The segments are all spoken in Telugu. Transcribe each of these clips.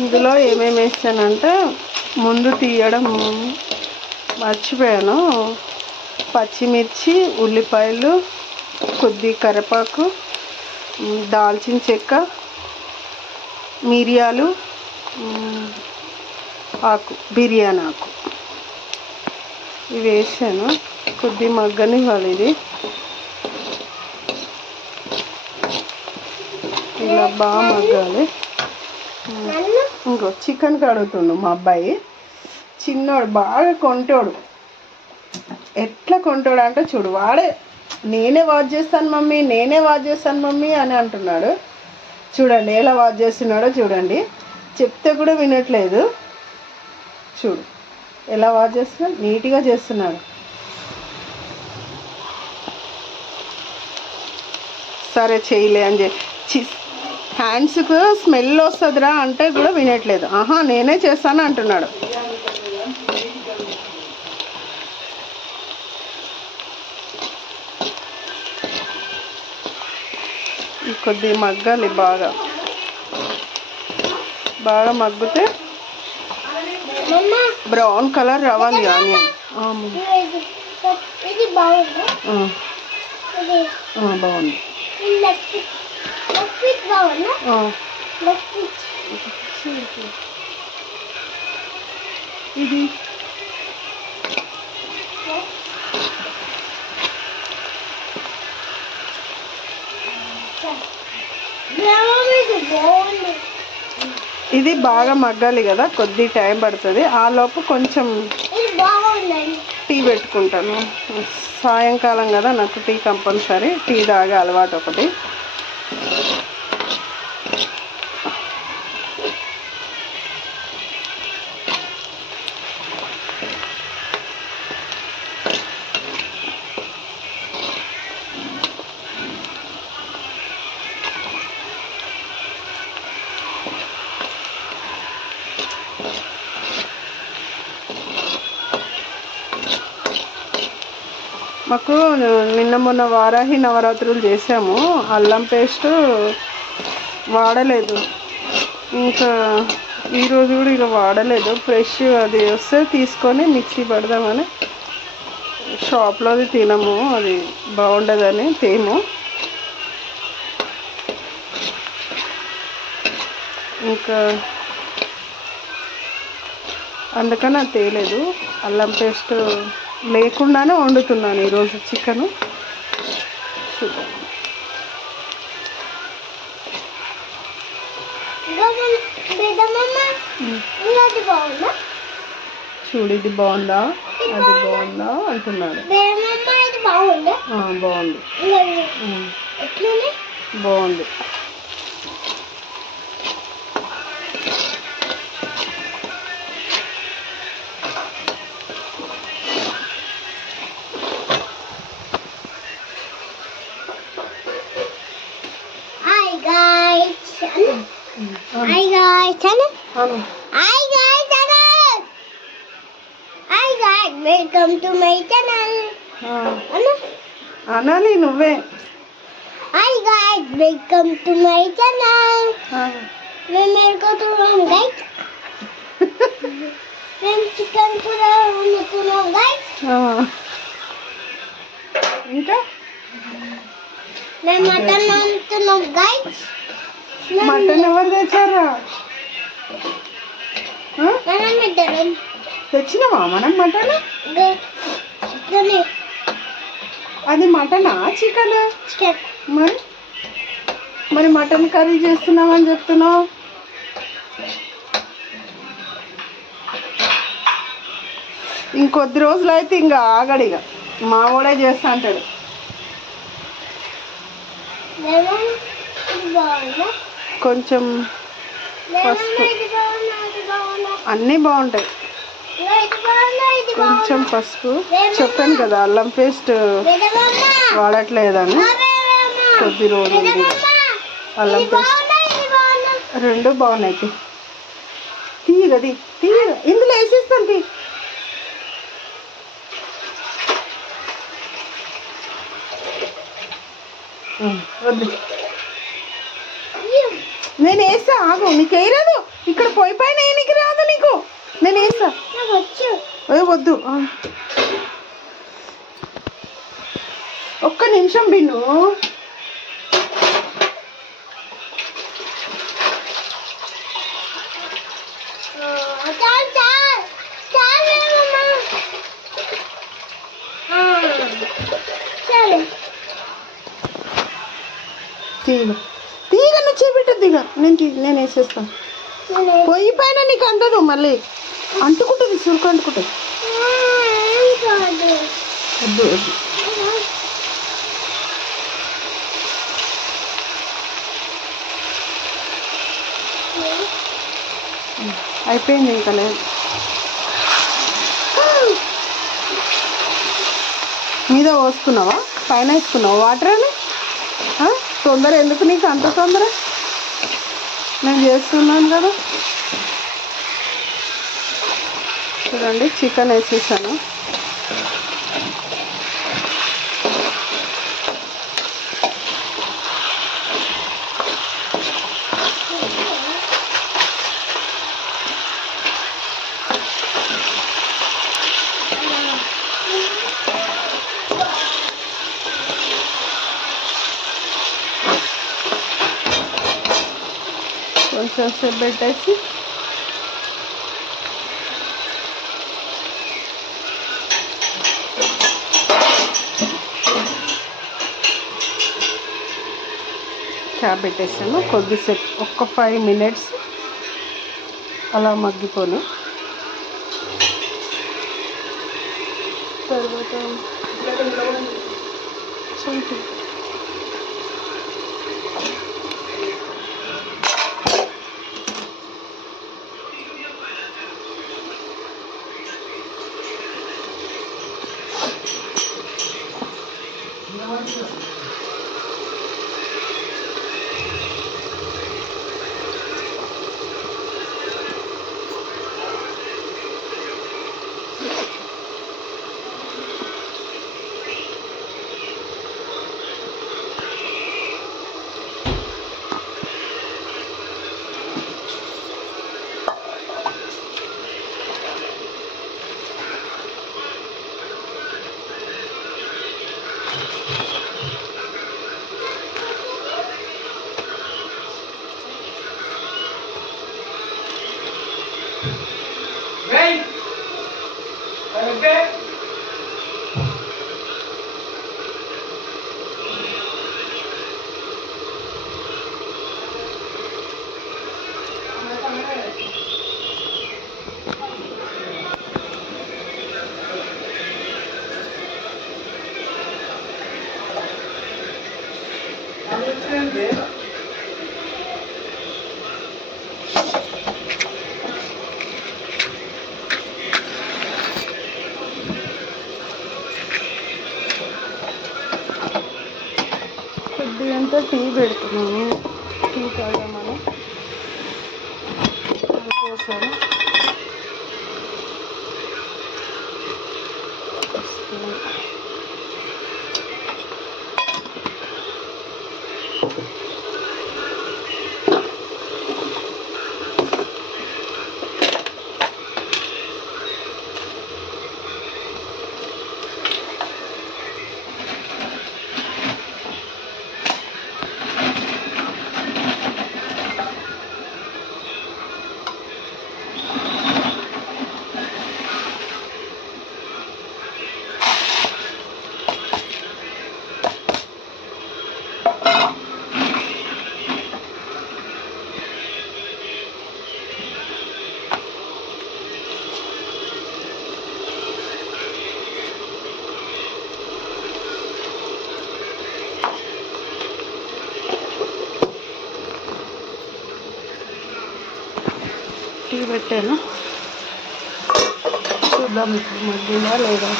ఇందులో ఏమేమి వేసానంటే ముందు తీయడం మర్చిపోయాను. పచ్చిమిర్చి, ఉల్లిపాయలు, కొద్ది కరివేపాకు, దాల్చిన చెక్క, మిరియాలు, ఆకు, బిర్యానీ ఆకు ఇవి వేసాను. కొద్ది మగ్గనివ్వాలి. ఇది ఇలా బాగా మగ్గాలి. ఇంకో చికెన్ కడుగుతుండు మా అబ్బాయి. చిన్నోడు బాగా కొంటోడు. ఎట్లా కొంటాడు అంటే చూడు, వాడే నేనే వాచ్ చేస్తాను మమ్మీ, నేనే వాచ్ చేస్తాను మమ్మీ అని అంటున్నాడు. చూడండి ఎలా వాచ్ చేస్తున్నాడో చూడండి. చెప్తే కూడా వినట్లేదు. చూడు ఎలా వాచ్ చేస్తున్నాడు, నీట్గా చేస్తున్నాడు. సరే చేయలే అని హ్యాండ్స్కు స్మెల్ వస్తుందిరా అంటే కూడా వినట్లేదు. ఆహా నేనే చేస్తాను అంటున్నాడు. కొద్ది మగ్గాలి. బాగా మగ్గితే బ్రౌన్ కలర్ రావాలి ఆనియన్. బాగుంది. ఇది ఇది బాగా మగ్గాలి కదా, కొద్ది టైం పడుతుంది. ఆ లోపు కొంచెం టీ పెట్టుకుంటాను. సాయంకాలం కదా, నాకు టీ కంపల్సరీ. టీ తాగే అలవాటు ఒకటి. మాకు నిన్న మొన్న వారాహి నవరాత్రులు చేసాము. అల్లం పేస్ట్ వాడలేదు, ఇంకా ఈరోజు కూడా ఇక వాడలేదు. ఫ్రెష్ అది వస్తే తీసుకొని మిక్సీ పడదామని. షాప్లో అది తినము, అది బాగుండదని తేము. ఇంకా అందుకని అది తేలేదు. అల్లం పేస్ట్ లేకుండానే వండుతున్నాను ఈరోజు చికెను. చూద్దాం. చూడు ఇది బాగుందా, అది బాగుందా అంటున్నాడు. బాగుంది. బాగుంది. Hi guys, channel. Hi guys, channel. Hi guys, welcome to my channel. అనాలి నువ్వే. Hi guys, welcome to my channel. మేము ఎరుకుతున్నాం guys. మేము చికెన్ కూర వండుతున్నాం guys. ఇంకా మేము మటన్ వండుతున్నాం guys. మటన్ ఎవరు తెచ్చారా? తెచ్చినావా మనం మటన్? అది మటనా చికెన్? మరి మటన్ కర్రీ చేస్తున్నామని చెప్తున్నావు. ఇంకొద్ది రోజులు అయితే ఇంకా ఆగడిగా మా వాడే చేస్తా అంటాడు. కొంచెం పసుపు, అన్నీ బాగుంటాయి. కొంచెం పసుపు, చెప్పాను కదా అల్లం పేస్ట్ వాడట్లేదని. కొద్ది రోజులు అల్లం పేస్ట్ రెండు బాగున్నాయి. తీయగది ఇందులో వేసేస్తాను. వద్దు నేను వేస్తా, ఆగు. నీకు వేయరాదు, ఇక్కడ పొయ్యి పైన నీకు రాదు. నీకు నేను వేస్తా. వద్దు, ఒక్క నిమిషం బిన్ను. తీగ నువ్వు చేపెట్టు, దిగ. నేను వేసేస్తాను. పొయ్యి పైన నీకు అందదు, మళ్ళీ అంటుకుంటుంది, సురుకు అంటుకుంటుంది. వద్దు వద్దు. అయిపోయింది, ఇంకా లేదు. మీద పోసుకున్నావా, పైన వేసుకున్నావా వాటర్ అని? తొందర ఎందుకు నీకు అంత తొందర? నేను చేస్తున్నాను కదా. చూడండి, చికెన్ వేసేసాను. కొంచెం సేపు పెట్టేసి క్యాప్ పెట్టేసాను. కొద్దిసేపు ఒక్క 5 minutes అలా మగ్గిపోను. తర్వాత చూంటి కొద్దిగంతా టీ పెడుతున్నాను, టీ తాగామని పోసాను. టీ పెట్టాను, చూద్దాం ఇప్పుడు మగ్గిందా లేదా.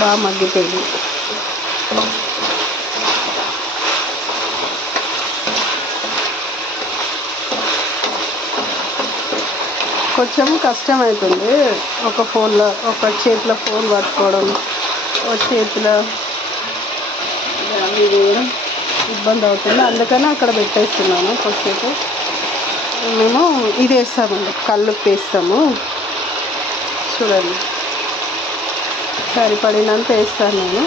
బాగా మగ్గిపోయింది. కొంచెం కష్టం అవుతుంది, ఒక చేతిలో ఫోన్ పట్టుకోవడం, ఒక చేతిలో అవి వేయడం ఇబ్బంది అవుతుంది, అందుకని అక్కడ పెట్టేస్తున్నాను కొద్దిసేపు. మేము ఇది వేస్తామండి, కల్లుప్పు వేస్తాము. చూడండి, సరిపడినంత వేస్తాను నేను.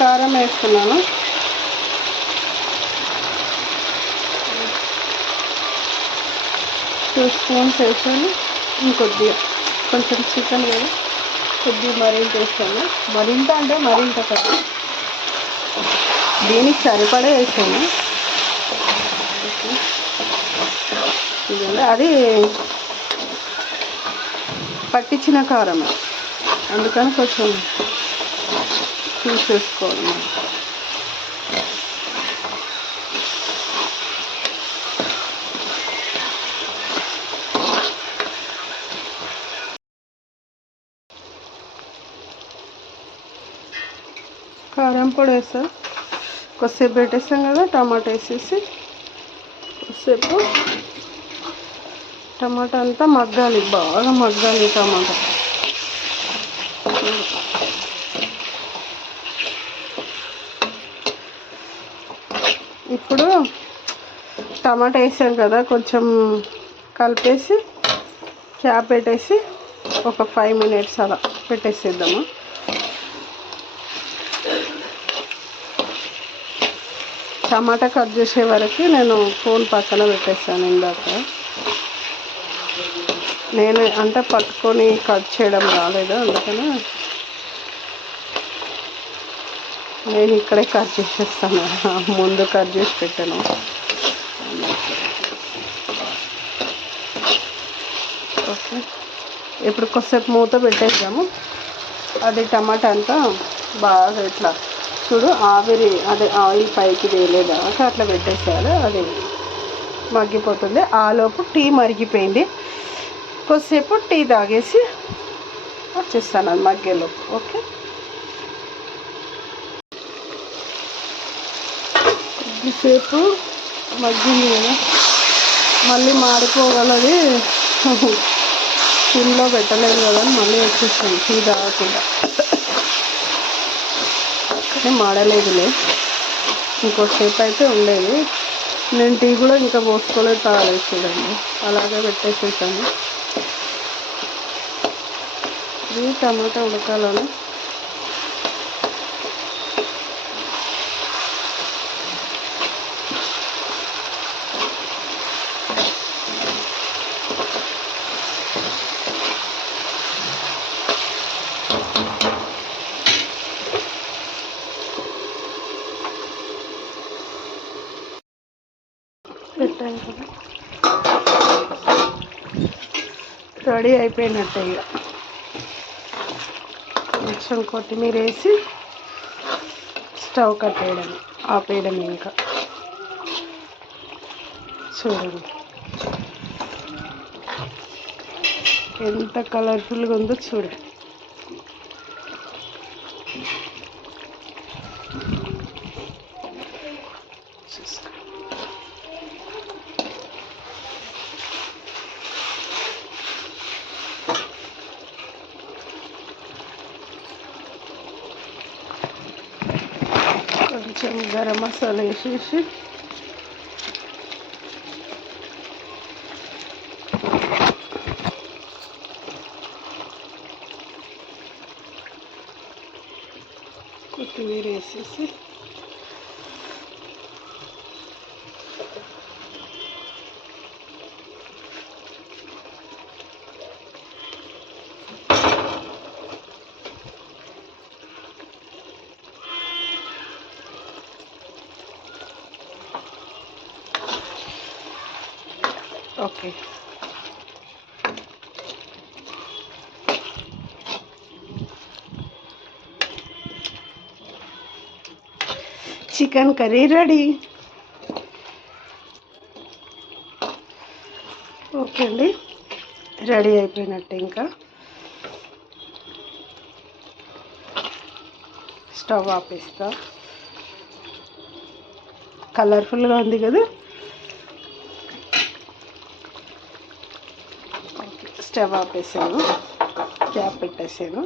కారం వేస్తున్నాను. టూ స్పూన్స్ వేసాను. ఇంకొద్దిగా, కొంచెం చికెన్ కదా, కొద్దిగా మరింత వేసాను. మరింత అంటే మరింత కదా, దీనికి సరిపడే వేసాను. ఇదండి, అది పట్టించిన కారం, అందుకని కొంచెం చూసేసుకోవాలి. కారం పొడి వేస్తా, కొద్దిసేపు పెట్టేస్తాం కదా. టమాటా వేసేసి కొద్దిసేపు టమాటా అంతా మగ్గాలి, బాగా మగ్గాలి టమాటా. ఇప్పుడు టమాటా వేసాం కదా, కొంచెం కలిపేసి క్యాప్ పెట్టేసి ఒక 5 minutes అలా పెట్టేసేద్దాము. టమాటా కట్ చేసే వరకు నేను ఫోన్ పక్కన పెట్టేస్తాను. ఇందాక నేను అంటే పట్టుకొని కట్ చేయడం రాలేదు, అందుకని నేను ఇక్కడే కట్ చేసేస్తాను, ముందు కట్ చేసి పెట్టాను. ఓకే, ఇప్పుడు కొద్దిసేపు మూత పెట్టేద్దాము. అది టమాటా అంతా బాగా ఇట్లా చూడు, ఆవిరి అదే ఆయిల్ పైకి వేయలేదాకా అట్లా పెట్టేసేయాలి. అది మగ్గిపోతుంది. ఆలోపు టీ మరిగిపోయింది. కొద్దిసేపు టీ తాగేసి వచ్చేస్తాను, అది మగ్గేలోపు. ఓకే, కొద్దిసేపు మగ్గింది కదా, మళ్ళీ మాడిపోగలది. సిమ్లో పెట్టలేదు కదా అని మళ్ళీ వచ్చేస్తాను టీ తాగకుండా. కానీ మాడలేదులే, ఇంకోసేపు అయితే ఉండేది. నేను టీ కూడా ఇంకా పోసుకోలేదు, తాగలేదు. చూడండి, అలాగే పెట్టేసేసాను. ఇది టమాటా ఉడకాలని పెట్టాను కదా, రెడీ అయిపోయినట్టే. ఇక కొంచెం కొత్తిమీర వేసి స్టవ్ కట్టేయడం, ఆపేయడం. ఇంకా చూడండి ఎంత కలర్ఫుల్గా ఉందో చూడండి. కొంచెం గరం మసాలా వేసేసి కొత్తిమీర వేసేసి okay. Chicken curry ready. Okay అండి, రెడీ అయిపోయినట్టే. ఇంకా స్టవ్ ఆపేస్తా. కలర్ఫుల్గా ఉంది కదా. స్టవ్ ఆపేసాను, క్యాప్ పెట్టేసాను.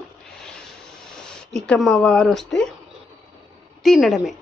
ఇక మా వారు వస్తే తినడమే.